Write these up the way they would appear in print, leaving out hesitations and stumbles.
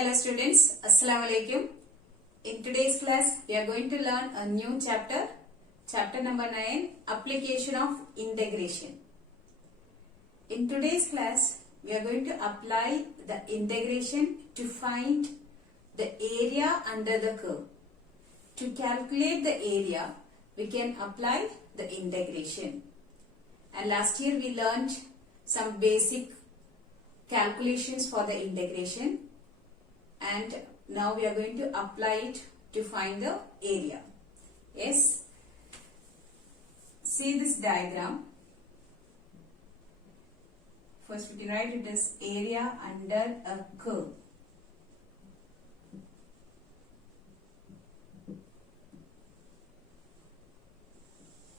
Hello students, Assalamu alaikum. In today's class, we are going to learn a new chapter, chapter number 9, application of integration. In today's class, we are going to apply the integration to find the area under the curve. To calculate the area, we can apply the integration. And last year we learned some basic calculations for the integration. And now we are going to apply it to find the area. Yes. See this diagram. First we can write it as area under a curve.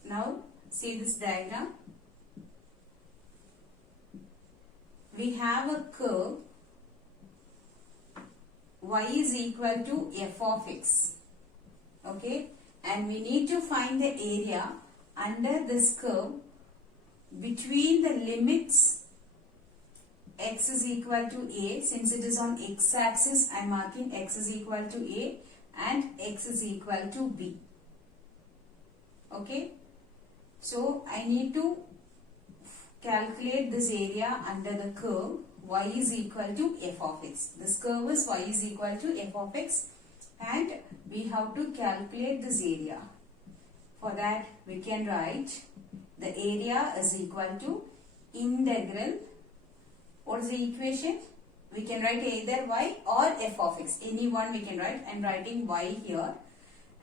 Now see this diagram. We have a curve y is equal to f of x, okay, and we need to find the area under this curve between the limits x is equal to a. Since it is on x axis, I am marking x is equal to a and x is equal to b, okay. So I need to calculate this area under the curve y is equal to f of x. This curve is y is equal to f of x and we have to calculate this area. For that we can write the area is equal to integral. What is the equation? We can write either y or f of x. Any one we can write. I am writing y here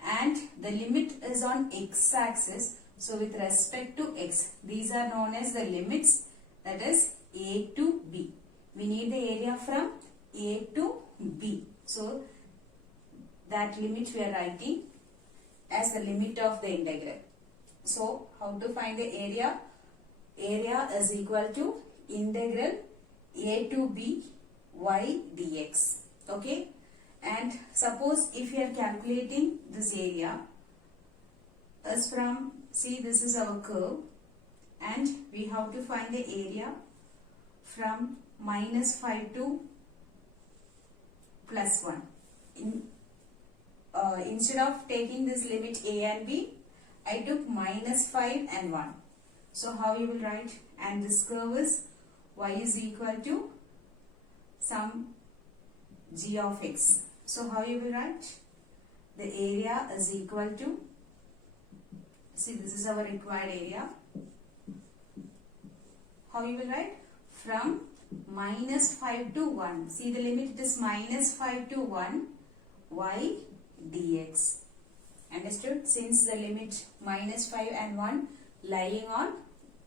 and the limit is on x axis. So with respect to x, these are known as the limits, that is a to b. We need the area from a to b. So that limit we are writing as the limit of the integral. So how to find the area? Area is equal to integral a to b y dx. Okay. And suppose if we are calculating this area as from, see, this is our curve and we have to find the area from -5 to +1. Instead of taking this limit a and b, I took -5 and 1. So how you will write? And this curve is y is equal to some g of x. So how you will write? The area is equal to, see, this is our required area. How you will write? From -5 to 1. See, the limit it is -5 to 1 y dx. Understood? Since the limit -5 and 1 lying on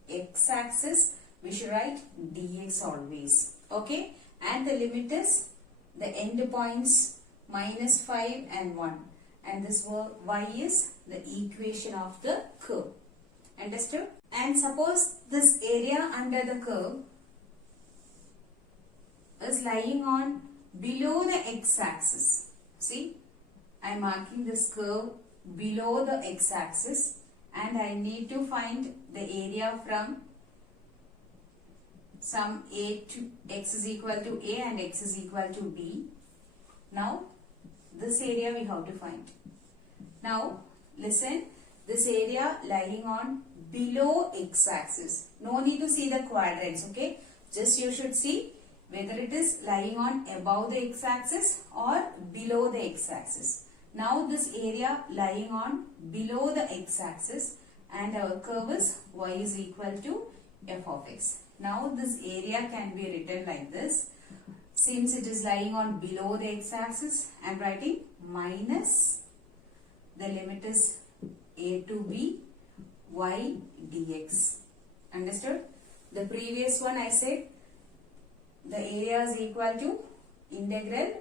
x axis, we should write dx always. Okay? And the limit is the end points -5 and 1. And this y is the equation of the curve. Understood? And suppose this area under the curve is lying on below the x-axis. See, I am marking this curve below the x-axis and I need to find the area from some a to x is equal to a and x is equal to b. Now, this area we have to find. Now, listen, this area lying on below x-axis. No need to see the quadrants, okay? Just you should see whether it is lying on above the x-axis or below the x-axis. Now, this area lying on below the x-axis and our curve is y is equal to f of x. Now, this area can be written like this. Since it is lying on below the x-axis, I am writing minus the limit is a to b y dx. Understood? The previous one I said the area is equal to integral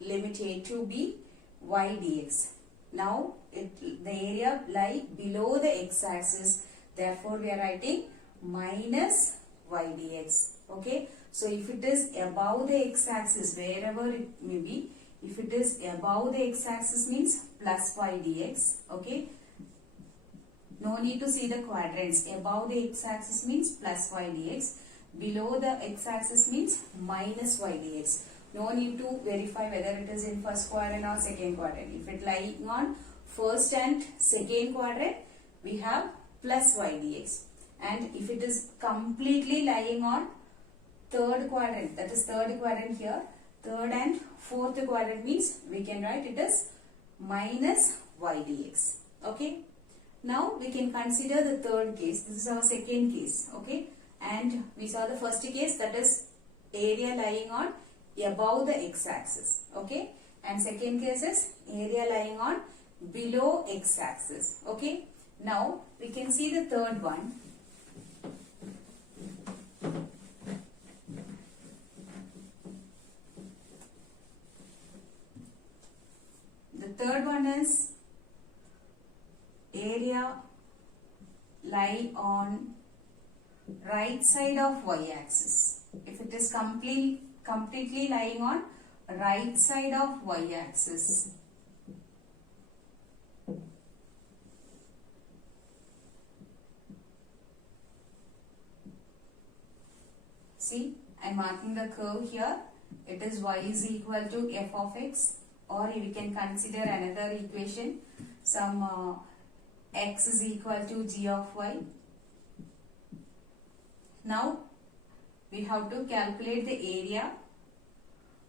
limit a to b y dx. Now the area lie below the x-axis, therefore we are writing minus y dx. Okay. So if it is above the x-axis, wherever it may be, if it is above the x-axis means plus y dx. Okay. No need to see the quadrants. Above the x-axis means plus y dx. Below the x-axis means minus y dx. No need to verify whether it is in first quadrant or second quadrant. If it lying on first and second quadrant, we have plus y dx. And if it is completely lying on third quadrant, that is third quadrant here, third and fourth quadrant means we can write it as minus y dx. Okay. Now we can consider the third case. This is our second case. Okay. And we saw the first case, that is area lying on above the x-axis. Okay. And second case is area lying on below x-axis. Okay. Now we can see the third one. The third one is area lie on right side of y-axis. If it is completely lying on right side of y-axis. See, I am marking the curve here. It is y is equal to f of x, or we can consider another equation, some x is equal to g of y. Now we have to calculate the area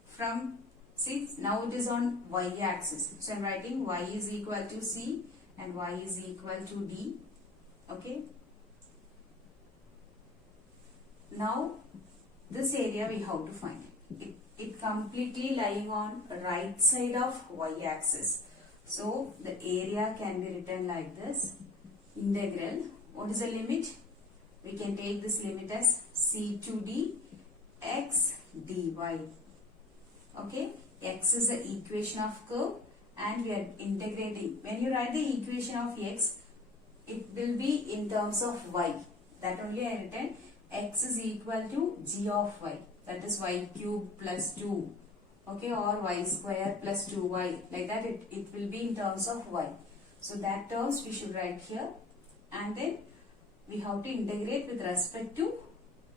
from, see, now it is on y axis. So I am writing y is equal to c and y is equal to d. Okay. Now this area we have to find. It completely lying on right side of y axis. So the area can be written like this. Integral. What is the limit? We can take this limit as c to d x dy. Okay. X is the equation of curve and we are integrating. When you write the equation of x, it will be in terms of y. That only I written x is equal to g of y. That is y cube plus 2. Okay, or y square plus 2y. Like that it will be in terms of y. So that terms we should write here. And then we have to integrate with respect to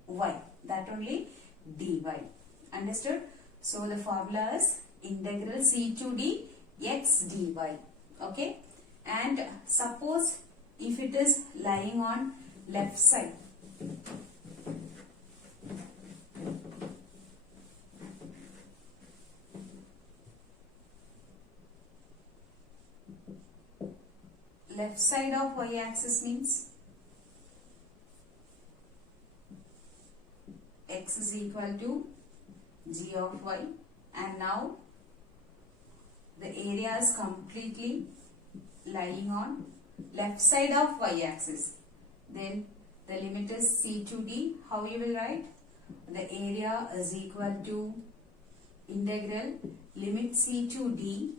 y. That only dy. Understood? So the formula is integral c to d x dy. Okay. And suppose if it is lying on left side. Left side of y-axis means x is equal to g of y, and now the area is completely lying on left side of y-axis. Then the limit is c to d. How you will write? The area is equal to integral limit c to d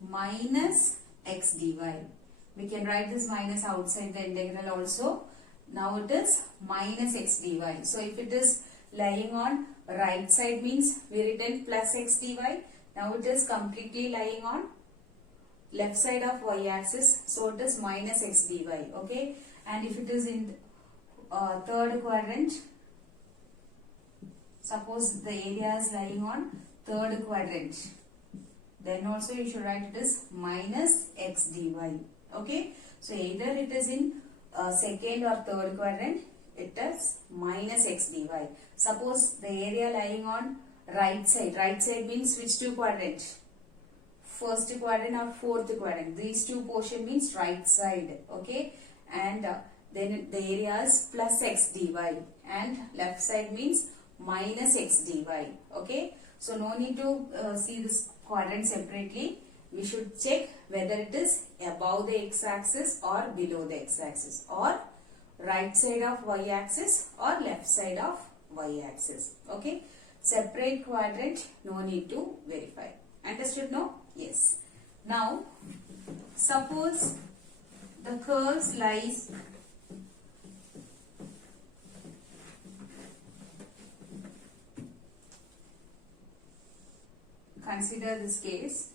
minus x dy. We can write this minus outside the integral also. Now it is minus x dy. So if it is lying on right side means we written plus x dy. Now it is completely lying on left side of y axis. So it is minus x dy. Okay. And if it is in third quadrant, suppose the area is lying on third quadrant, then also you should write it as minus x dy. Okay. So either it is in second or third quadrant, it is minus x dy. Suppose the area lying on right side. Right side means which two quadrants? First quadrant or fourth quadrant. These two portion means right side. Okay. And then the area is plus x dy. And left side means minus x dy. Okay. So no need to see this quadrant separately. We should check whether it is above the x-axis or below the x-axis, or right side of y-axis or left side of y-axis. Okay. Separate quadrant, no need to verify. Understood? No? Yes. Now, suppose the curves lies consider this case,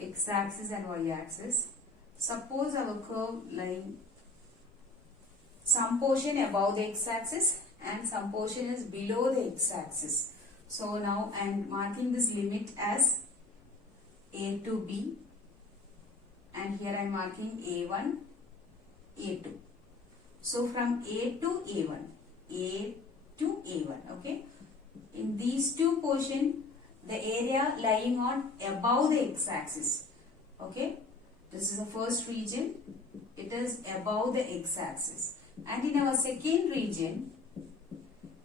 x-axis and y-axis. Suppose our curve lying some portion above the x-axis and some portion is below the x-axis. So now I am marking this limit as A to B, and here I am marking A1, A2. So from A to A1, A to A1, okay. In these two portions, the area lying on above the x-axis, okay. This is the first region, it is above the x-axis. And in our second region,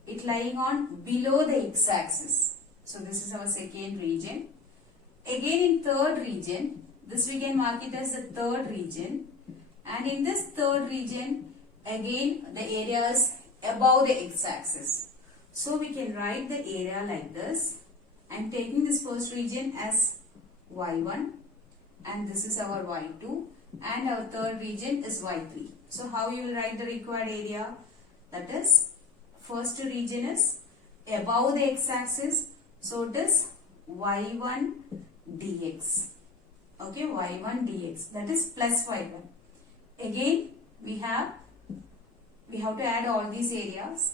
it lying on below the x-axis. So this is our second region. Again in third region, this we can mark it as the third region. And in this third region, again the area is above the x-axis. So we can write the area like this. I am taking this first region as y1, and this is our y2, and our third region is y3. So how you will write the required area? That is, first region is above the x-axis, so it is y1 dx. Okay, y1 dx, that is plus y1. Again we have to add all these areas.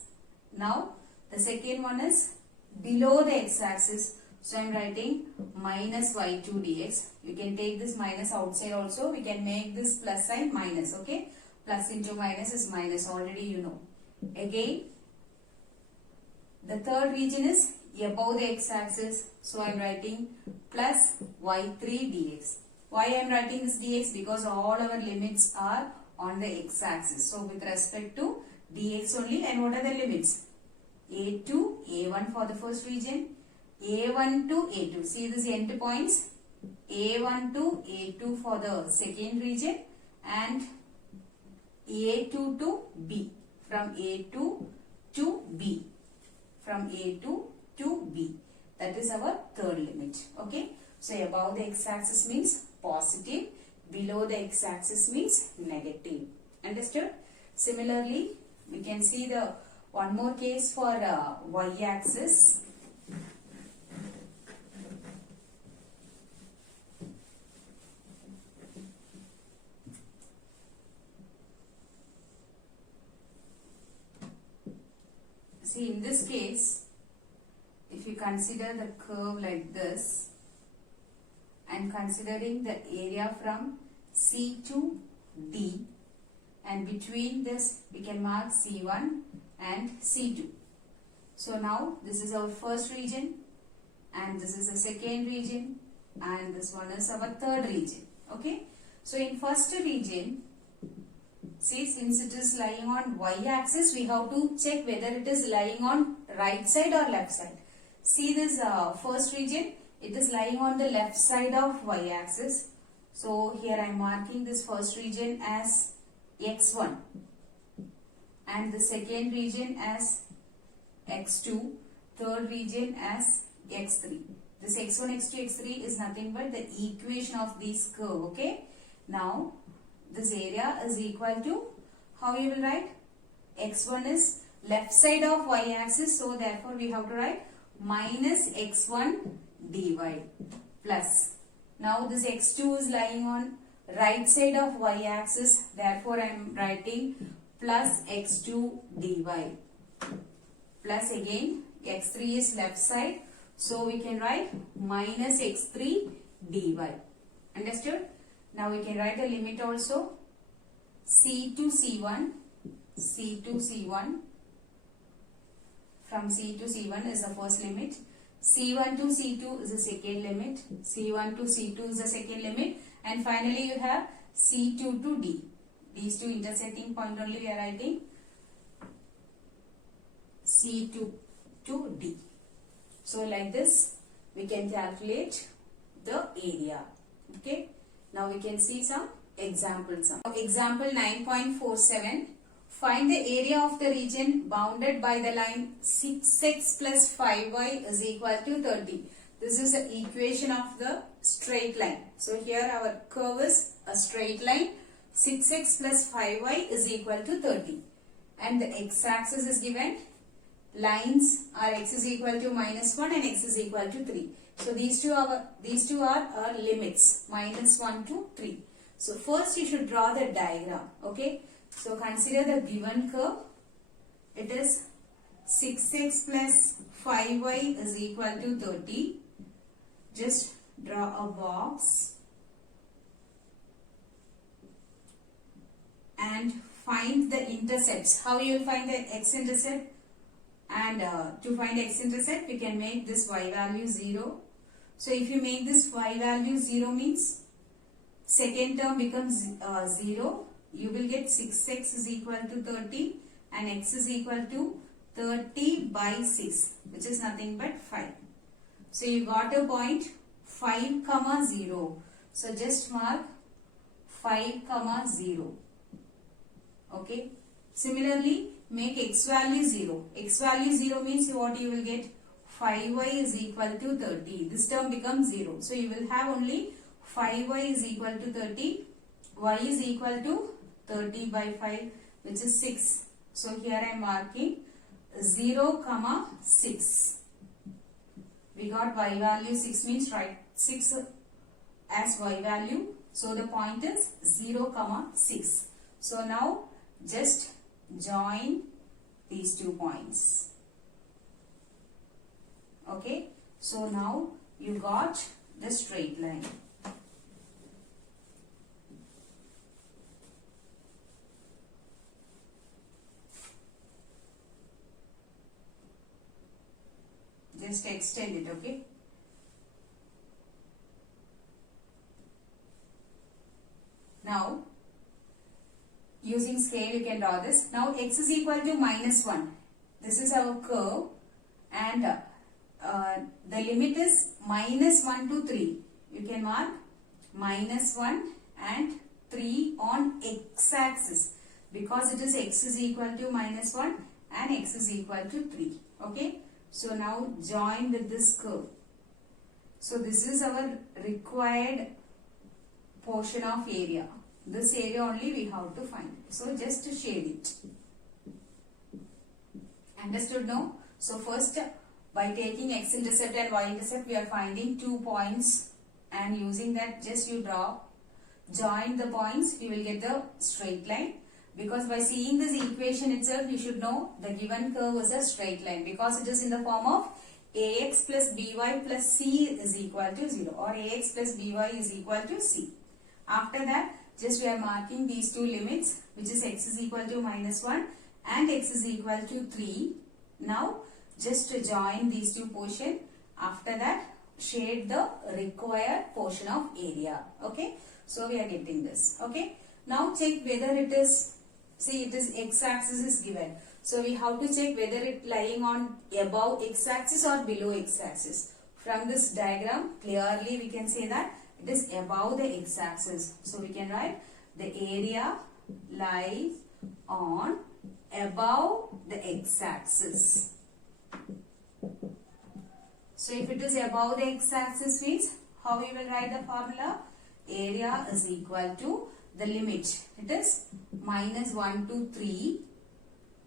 Now the second one is below the x-axis, so I am writing minus y2 dx. You can take this minus outside also. We can make this plus sign minus, okay. Plus into minus is minus, already you know. Again, the third region is above the x-axis, so I am writing plus y3 dx. Why I am writing this dx? Because all our limits are on the x-axis. So with respect to dx only, and what are the limits? A to A1 for the first region, A1 to A2. See these end points, A1 to A2 for the second region, and A2 to B, from A2 to B, from A2 to B. That is our third limit, okay. So above the x-axis means positive, below the x-axis means negative. Understood? Similarly, we can see the one more case for y-axis. See, in this case, if you consider the curve like this, and considering the area from C to D, and between this we can mark C1 and C2. So now this is our first region, and this is the second region, and this one is our third region, okay. So in first region, see, since it is lying on y-axis, we have to check whether it is lying on right side or left side. See this first region, it is lying on the left side of y-axis. So here I am marking this first region as x1, and the second region as x2, third region as x3. This x1, x2, x3 is nothing but the equation of this curve, okay. Now this area is equal to, how you will write? x1 is left side of y-axis, so therefore we have to write minus x1 dy plus. Now this x2 is lying on right side of y-axis, therefore I am writing plus x2 dy plus again x3 is left side, so we can write minus x3 dy. Understood? Now we can write the limit also. C to C1, C to C1, from C to C1 is the first limit. C1 to C2 is the second limit. C1 to C2 is the second limit. And finally you have C2 to D. These two intersecting point only we are writing C2 to D. So like this we can calculate the area. Okay. Now we can see some examples. Example 9.47. Find the area of the region bounded by the line 6x plus 5y is equal to 30. This is the equation of the straight line. So here our curve is a straight line. 6x plus 5y is equal to 30. And the x-axis is given. Lines are x is equal to minus 1 and x is equal to 3. So these two are our limits, minus 1 to 3. So first you should draw the diagram. Okay. So consider the given curve. It is 6x plus 5y is equal to 30. Just draw a box and find the intercepts. How you will find the x-intercept? And to find x-intercept, we can make this y value 0. So if you make this y value 0 means second term becomes 0. You will get 6x is equal to 30 and x is equal to 30 by 6, which is nothing but 5. So you got a point 5 comma 0. So just mark 5 comma 0. Okay. Similarly, make x value 0. X value 0 means what you will get? 5y is equal to 30. This term becomes 0. So you will have only 5y is equal to 30. Y is equal to 30 by 5, which is 6. So here I am marking 0 comma 6. We got y value 6 means write 6 as y value. So the point is 0 comma 6. So now just join these 2 points. Okay. So now you got the straight line. Just extend it, okay? Now, using scale you can draw this. Now, x is equal to minus 1. This is our curve and the limit is minus 1 to 3. You can mark minus 1 and 3 on x-axis because it is x is equal to minus 1 and x is equal to 3. Okay. So now join with this curve. So this is our required portion of area. This area only we have to find. So just to shade it. Understood now? So first by taking x-intercept and y-intercept we are finding 2 points and using that just you draw. Join the points, you will get the straight line. Because by seeing this equation itself, you should know the given curve is a straight line because it is in the form of ax plus by plus c is equal to 0 or ax plus by is equal to c. After that, just we are marking these 2 limits which is x is equal to minus 1 and x is equal to 3. Now, just to join these 2 portions. After that, shade the required portion of area. Okay. So, we are getting this. Okay. Now, check whether it is. See, it is x-axis is given. So, we have to check whether it lying on above x-axis or below x-axis. From this diagram, clearly we can say that it is above the x-axis. So, we can write the area lies on above the x-axis. So, if it is above the x-axis means, how we will write the formula? Area is equal to the limit. It is minus 1 to 3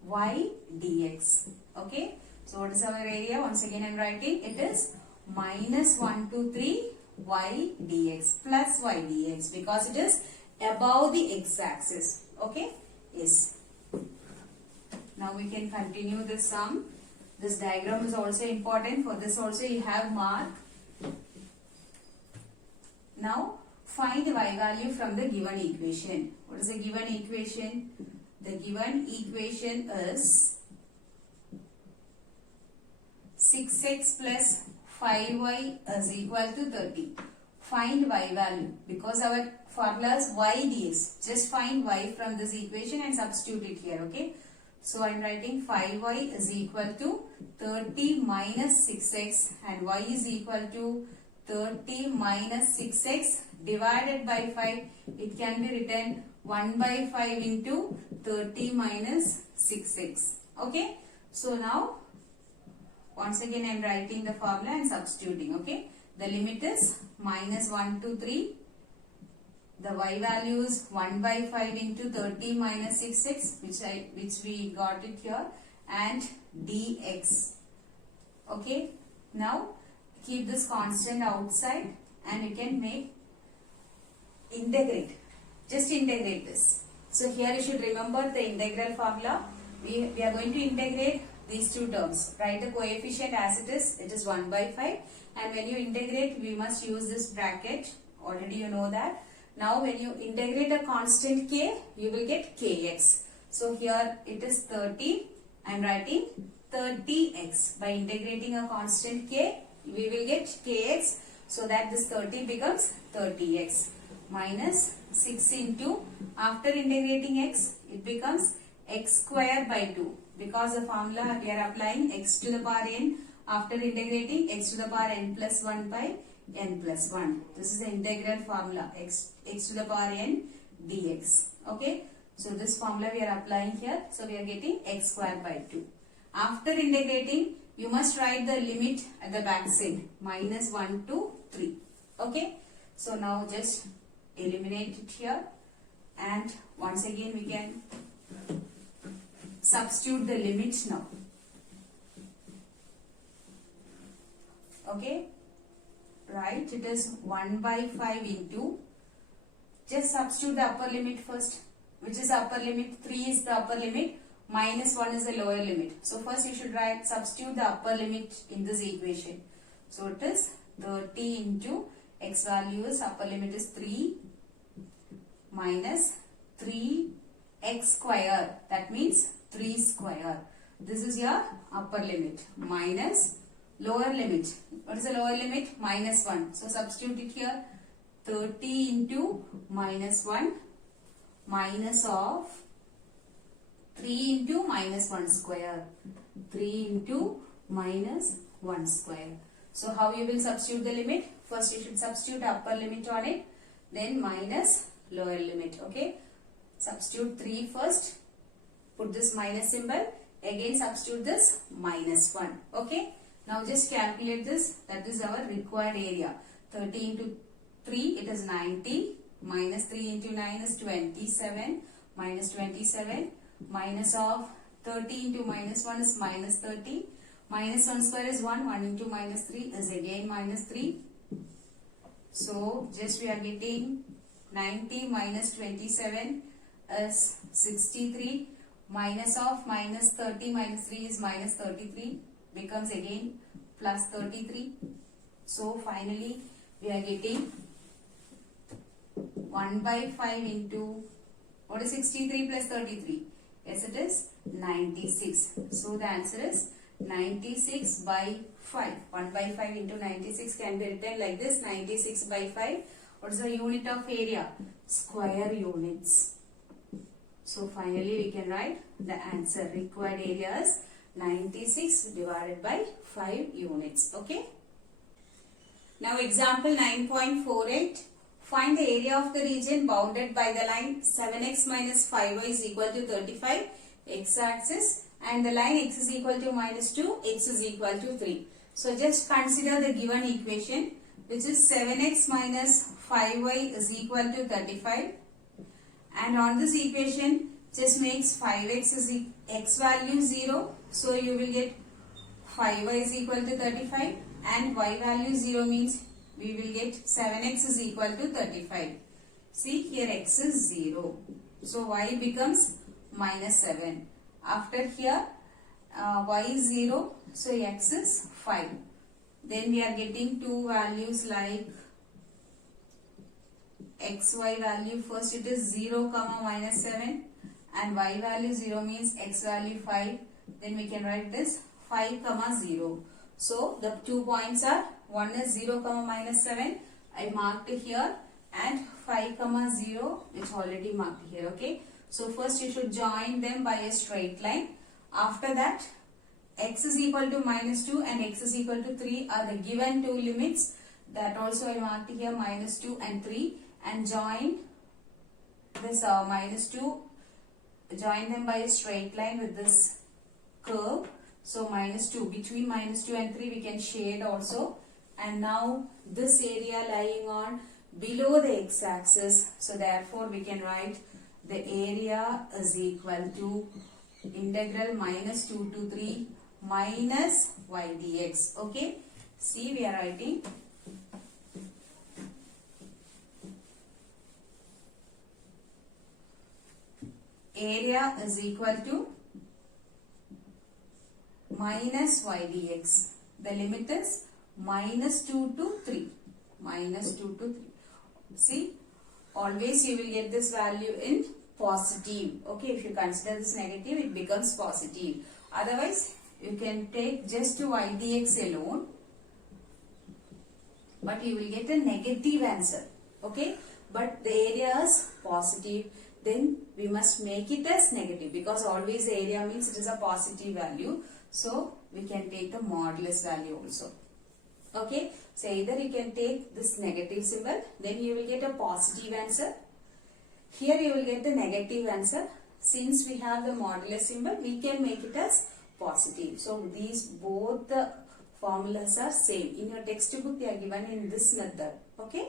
y dx. Okay. So, what is our area? Once again I am writing. It is minus 1 to 3 y dx plus y dx because it is above the x-axis. Okay. Yes. Now, we can continue this sum. This diagram is also important. For this also you have mark. Now, find the y value from the given equation. What is the given equation? The given equation is 6x plus 5y is equal to 30. Find y value because our formula is y dx. Just find y from this equation and substitute it here. Okay. So, I am writing 5y is equal to 30 minus 6x and y is equal to 30 minus 6x divided by 5. It can be written 1 by 5 into 30 minus 6x. Okay. So, now once again I am writing the formula and substituting. Okay. The limit is minus 1 to 3. The y value is 1 by 5 into 30 minus 6x which we got it here and dx. Okay. Now, keep this constant outside and you can make integrate. Just integrate this. So, here you should remember the integral formula. We are going to integrate these two terms. Write the coefficient as it is 1 by 5, and when you integrate we must use this bracket, already you know that. Now when you integrate a constant k, you will get kx. So here it is 30, I am writing 30x. By integrating a constant k, we will get kx, so that this 30 becomes 30x minus 6 into, after integrating x, it becomes x square by 2. Because the formula we are applying x to the power n, after integrating x to the power n plus 1 by n plus 1. This is the integral formula, x to the power n dx. Okay. So this formula we are applying here. So we are getting x square by 2. After integrating, you must write the limit at the back side, minus 1 to 3. Okay. So now just eliminate it here, and once again we can substitute the limit now. Okay. Right, it is 1 by 5 into, just substitute the upper limit first. Which is the upper limit? 3 is the upper limit, minus 1 is the lower limit. So first you should write, substitute the upper limit in this equation. So it is 30 into x value is, upper limit is 3 minus 3x square, that means 3 square. This is your upper limit, minus lower limit. What is the lower limit? Minus 1. So substitute it here, 30 into minus 1 minus of 3 into minus 1 square. 3 into minus 1 square. So how you will substitute the limit? First you should substitute upper limit on it, then minus lower limit. Okay. Substitute 3 first. Put this minus symbol. Again substitute this minus 1. Okay. Now just calculate this. That is our required area. 30 into 3, it is 90. Minus 3 into 9 is 27. Minus 27. Minus of 30 into minus 1 is minus 30. Minus 1 square is 1. 1 into minus 3 is again minus 3. So just we are getting 90 minus 27 is 63. Minus of minus 30 minus 3 is minus 33. Becomes again plus 33. So finally we are getting 1 by 5 into, what is 63 plus 33? Yes, it is 96. So the answer is 96 by 5. 1 by 5 into 96 can be written like this, 96 by 5. What is the unit of area? Square units. So finally we can write the answer. Required area is 96 divided by 5 units. Okay. Now example 9.48. Find the area of the region bounded by the line 7x minus 5y is equal to 35, x-axis, and the line x is equal to minus 2, x is equal to 3. So just consider the given equation, which is 7x minus 5y is equal to 35, and on this equation just makes 5x is x value 0, so you will get 5y is equal to 35, and y value 0 means we will get 7x is equal to 35. See, here x is 0. So y becomes minus 7. After here y is 0. So x is 5. Then we are getting two values like xy value. First it is 0 comma minus 7. And y value 0 means x value 5. Then we can write this 5 comma 0. So the 2 points are, one is 0 comma minus 7, I marked here, and 5 comma 0 which already marked here. Okay. So first you should join them by a straight line. After that x is equal to minus 2 and x is equal to 3 are the given two limits. That also I marked here, minus 2 and 3, and join this minus 2, join them by a straight line with this curve. So minus 2, between minus 2 and 3 we can shade also. And now this area lying on below the x-axis. So therefore we can write the area is equal to integral minus 2 to 3 minus y dx. Okay. See, we are writing area is equal to minus y dx. The limit is minus 2 to 3. Minus 2 to 3. See, always you will get this value in positive. Okay, if you consider this negative, it becomes positive. Otherwise, you can take just y dx alone, but you will get a negative answer. Okay, but the area is positive, then we must make it as negative, because always the area means it is a positive value. So we can take the modulus value also. Okay, so either you can take this negative symbol, then you will get a positive answer. Here you will get the negative answer. Since we have the modulus symbol, we can make it as positive. So these both the formulas are same. In your textbook they are given in this method. Okay,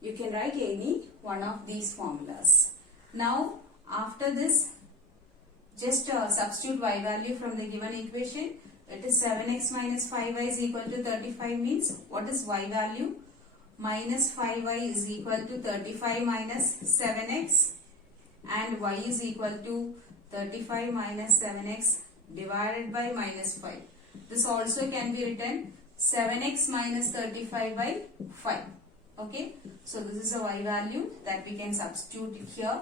you can write any one of these formulas. Now after this, just substitute y value from the given equation. It is 7x minus 5y is equal to 35 means what is y value? Minus 5y is equal to 35 minus 7x, and y is equal to 35 minus 7x divided by minus 5. This also can be written 7x minus 35 by 5. Okay, so this is a y value that we can substitute here.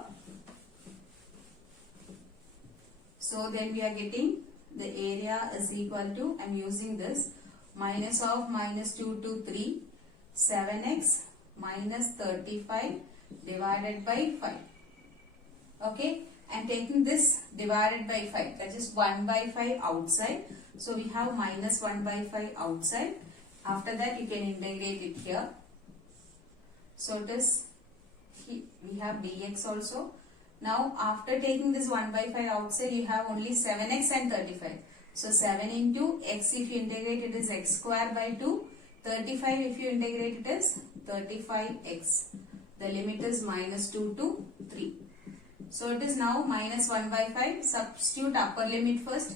So then we are getting the area is equal to, I am using this, minus of minus 2 to 3, 7x minus 35 divided by 5. Okay, I am taking this divided by 5, that is 1 by 5 outside. So we have minus 1 by 5 outside. After that you can integrate it here. So it is, we have dx also. Now after taking this 1 by 5 outside, you have only 7x and 35. So 7 into x, if you integrate it is x square by 2. 35 if you integrate it is 35x. The limit is minus 2 to 3. So it is now minus 1 by 5. Substitute upper limit first.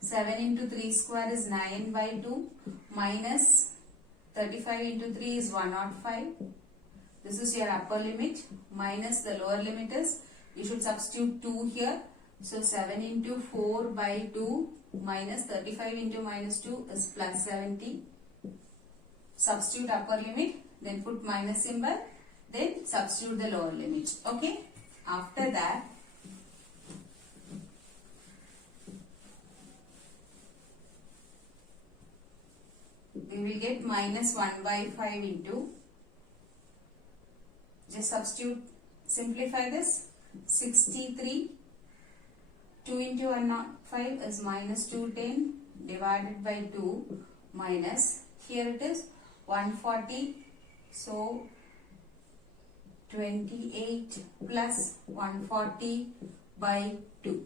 7 into 3 square is 9 by 2. Minus 35 into 3 is 105. This is your upper limit. Minus the lower limit is, you should substitute 2 here. So 7 into 4 by 2 minus 35 into minus 2 is plus 70. Substitute upper limit, then put minus symbol, then substitute the lower limit. Okay. After that, we will get minus 1 by 5 into, just substitute, simplify this, 63, 2 into 105 is minus 210 divided by 2 minus, here it is 140, so 28 plus 140 by 2.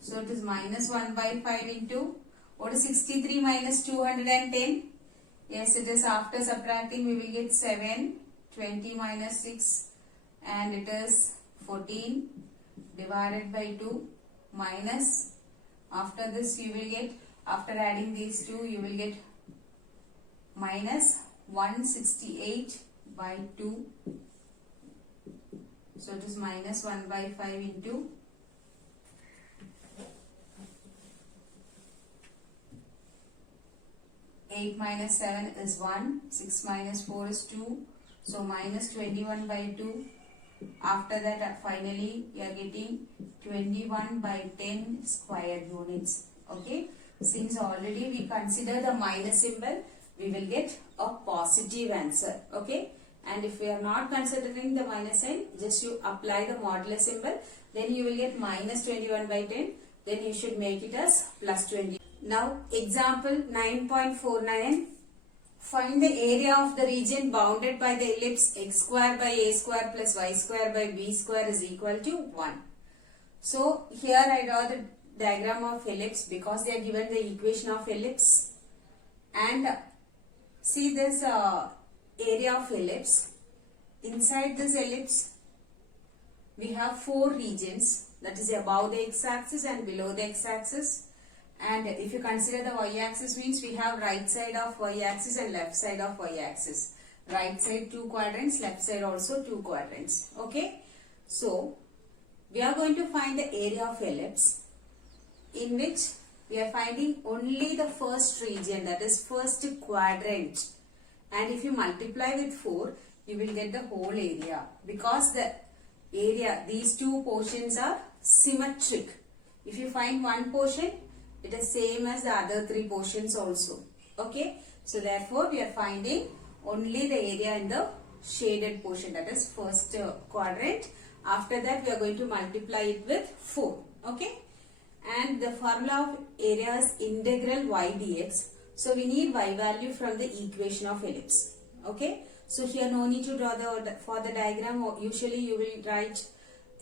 So it is minus 1 by 5 into, what is 63 minus 210? Yes, it is after subtracting we will get 7, 20 minus 6, and it is 14 divided by 2 minus, after this you will get, after adding these two you will get minus 168 by 2. So it is minus 1 by 5 into 8 minus 7 is 1, 6 minus 4 is 2, so minus 21 by 2. After that finally you are getting 21 by 10 square units. Okay, since already we consider the minus symbol, we will get a positive answer. Okay, and if we are not considering the minus sign, just you apply the modulus symbol, then you will get minus 21 by 10, then you should make it as plus 20. Now example 9.49, find the area of the region bounded by the ellipse x square by a square plus y square by b square is equal to 1. So here I draw the diagram of ellipse because they are given the equation of ellipse, and see this area of ellipse. Inside this ellipse we have 4 regions, that is above the x-axis and below the x-axis. And if you consider the y-axis means we have right side of y-axis and left side of y-axis. Right side 2 quadrants, left side also 2 quadrants. Okay. So we are going to find the area of ellipse, in which we are finding only the first region, that is first quadrant. And if you multiply with 4, you will get the whole area, because the area, these two portions are symmetric. If you find one portion, it is same as the other three portions also. Okay, so therefore we are finding only the area in the shaded portion, that is first quadrant. After that we are going to multiply it with 4. Okay, and the formula of area is integral y dx. So we need y value from the equation of ellipse. Okay, so here no need to draw for the diagram. Usually you will write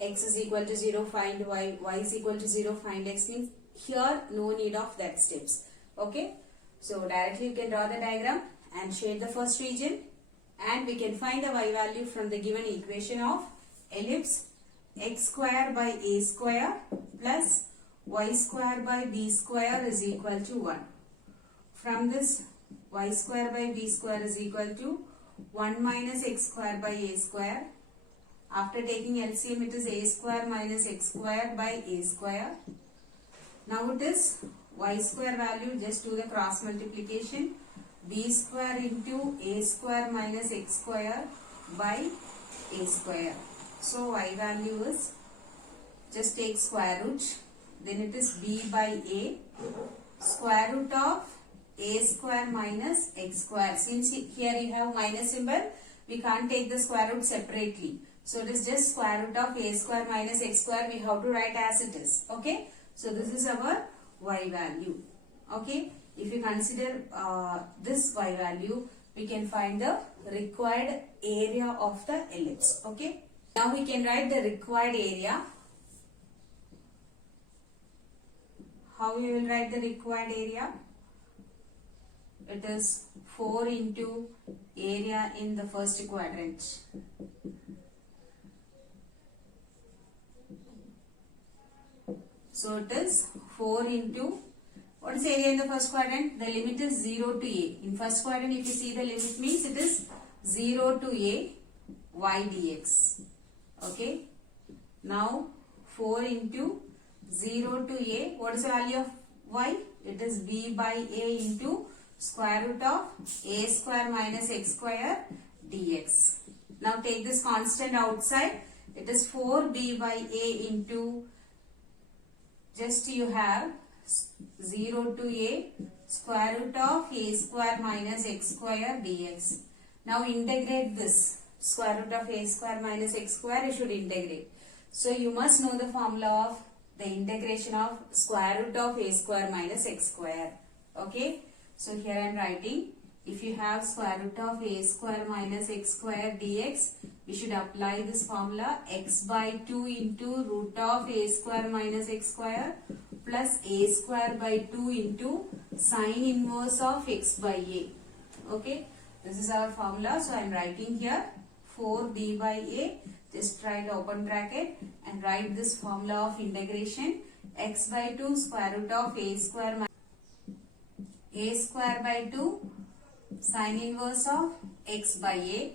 x is equal to 0, find y, y is equal to 0, find x. Means here no need of that steps. Okay, so directly you can draw the diagram and shade the first region, and we can find the y value from the given equation of ellipse x square by a square plus y square by b square is equal to 1. From this, y square by b square is equal to 1 minus x square by a square. After taking LCM, it is a square minus x square by a square. Now it is y square value, just do the cross multiplication. B square into a square minus x square by a square. So y value is, just take square root, then it is b by a, square root of a square minus x square. Since here you have minus symbol, we can't take the square root separately. So it is just square root of a square minus x square, we have to write as it is. Okay, so this is our y value. Okay, if you consider this y value, we can find the required area of the ellipse. Okay, now we can write the required area. How we will write the required area? It is 4 into area in the first quadrant. So it is 4 into, what is area in the first quadrant? The limit is 0 to a. In first quadrant, if you see the limit means it is 0 to a y dx. Okay. Now 4 into 0 to a, what is the value of y? It is b by a into square root of a square minus x square dx. Now take this constant outside. It is 4b by a into, just you have 0 to a square root of a square minus x square dx. Now integrate this square root of a square minus x square, you should integrate. So you must know the formula of the integration of square root of a square minus x square. Okay, so here I am writing, if you have square root of a square minus x square dx, we should apply this formula, x by 2 into root of a square minus x square plus a square by 2 into sine inverse of x by a. Okay, this is our formula. So I am writing here 4b by a, just write open bracket and write this formula of integration, x by 2 square root of a square by 2 sine inverse of x by a.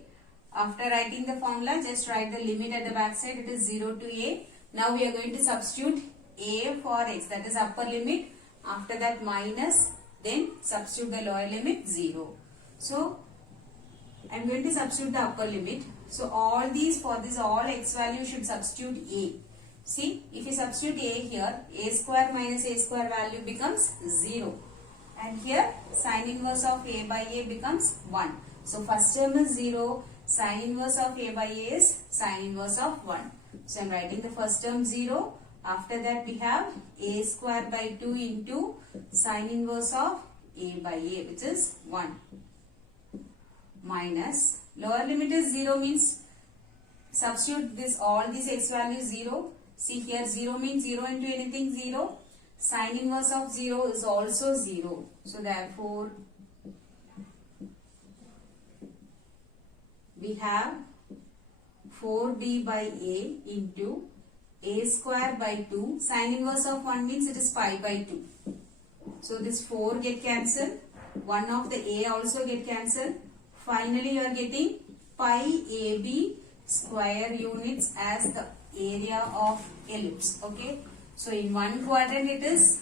After writing the formula, just write the limit at the back side, it is 0 to a. Now we are going to substitute a for x, that is upper limit. After that minus, then substitute the lower limit 0. So I am going to substitute the upper limit. So all these, for this all x value should substitute a. See, if you substitute a here, a square minus a square value becomes 0. And here sine inverse of a by a becomes 1. So first term is 0, sine inverse of a by a is sine inverse of 1. So I am writing the first term 0. After that we have a square by 2 into sine inverse of a by a, which is 1. Minus, lower limit is 0 means substitute this, all these x values 0. See here 0 means 0 into anything 0. Sine inverse of 0 is also 0. So therefore we have 4b by a into a square by 2. Sine inverse of 1 means it is pi by 2. So this 4 get cancelled. 1 of the a also get cancelled. Finally you are getting pi ab square units as the area of ellipse. Okay. So in one quadrant it is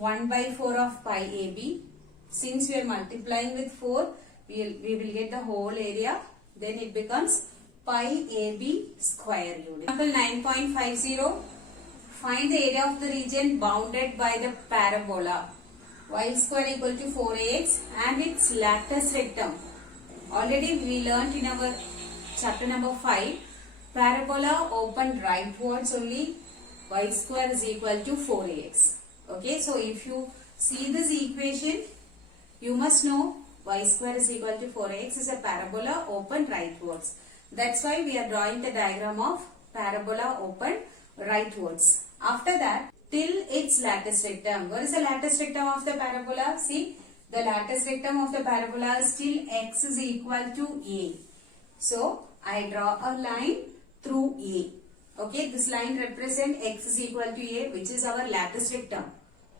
1 by 4 of pi AB. Since we are multiplying with 4, we will get the whole area. Then it becomes pi AB square unit. Example 9.50. Find the area of the region bounded by the parabola y square equal to 4ax and its latus rectum. Already we learnt in our chapter number 5, parabola open rightwards only, y square is equal to 4ax. Okay, so if you see this equation, you must know y square is equal to 4ax is a parabola open rightwards. That's why we are drawing the diagram of parabola open rightwards. After that, till its latus rectum. What is the latus rectum of the parabola? See, the latus rectum of the parabola is till x is equal to a. So, I draw a line through a. Okay, this line represents x is equal to a, which is our latus rectum.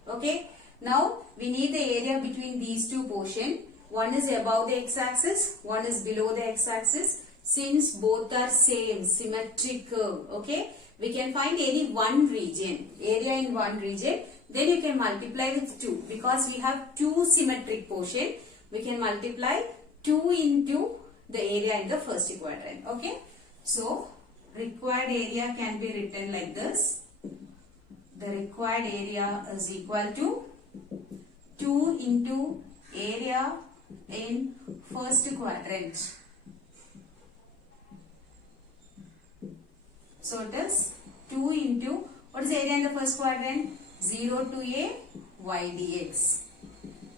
Okay, now we need the area between these two portions. One is above the x-axis, one is below the x-axis. Since both are same, symmetric curve, okay, we can find any one region, area in one region. Then you can multiply with 2. Because we have two symmetric portion, we can multiply 2 into the area in the first quadrant. Okay. So, required area can be written like this. The required area is equal to 2 into area in first quadrant. So it is 2 into, what is the area in the first quadrant? 0 to a y dx.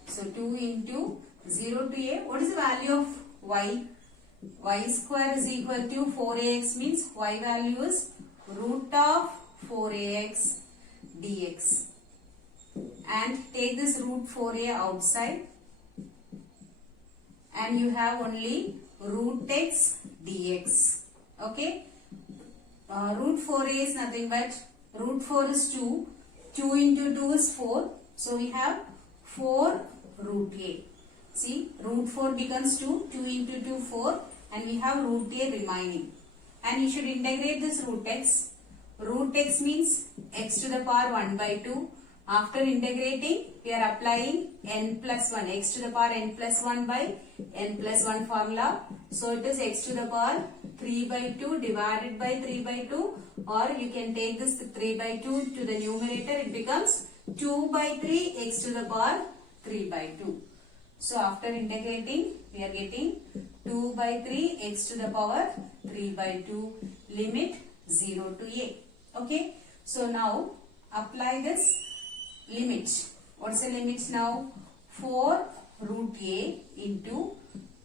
So 2 into 0 to a, what is the value of y? Y square is equal to 4ax means y value is root of 4ax dx. And take this root 4a outside. And you have only root x dx. Okay. Root 4a is nothing but root 4 is 2. 2 into 2 is 4. So we have 4 root a. See, root 4 becomes 2. 2 into 2, 4. And we have root a remaining. And you should integrate this root x. Root x means x to the power 1 by 2. After integrating, we are applying n plus 1. X to the power n plus 1 by n plus 1 formula. So it is x to the power 3 by 2 divided by 3 by 2, or you can take this 3 by 2 to the numerator, it becomes 2 by 3 x to the power 3 by 2. So after integrating, we are getting 2 by 3 x to the power 3 by 2, limit 0 to a. Okay, so now apply this limit. What's the limit now? 4 root a into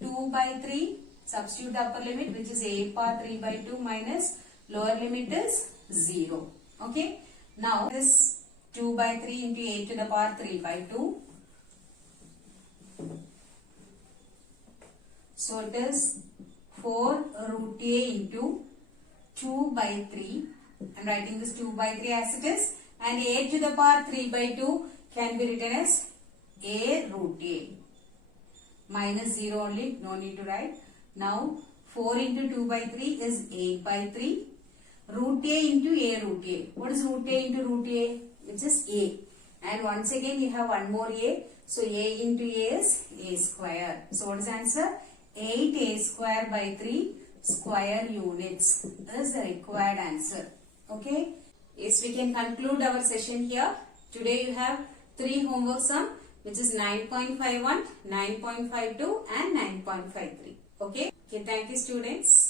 2 by 3. Substitute the upper limit, which is a power 3 by 2 minus lower limit is 0. Okay. Now this 2 by 3 into a to the power 3 by 2. So it is 4 root a into 2 by 3. I am writing this 2 by 3 as it is. And a to the power 3 by 2 can be written as a root a. Minus 0 only, no need to write. Now 4 into 2 by 3 is 8 by 3. Root a into a root a. What is root a into root a? Which is a. And once again you have one more a. So a into a is a square. So what is the answer? 8a square by 3 square units is the required answer. Okay. Yes, we can conclude our session here. Today you have 3 homework sum, which is 9.51, 9.52 and 9.53. Okay. Okay, thank you students.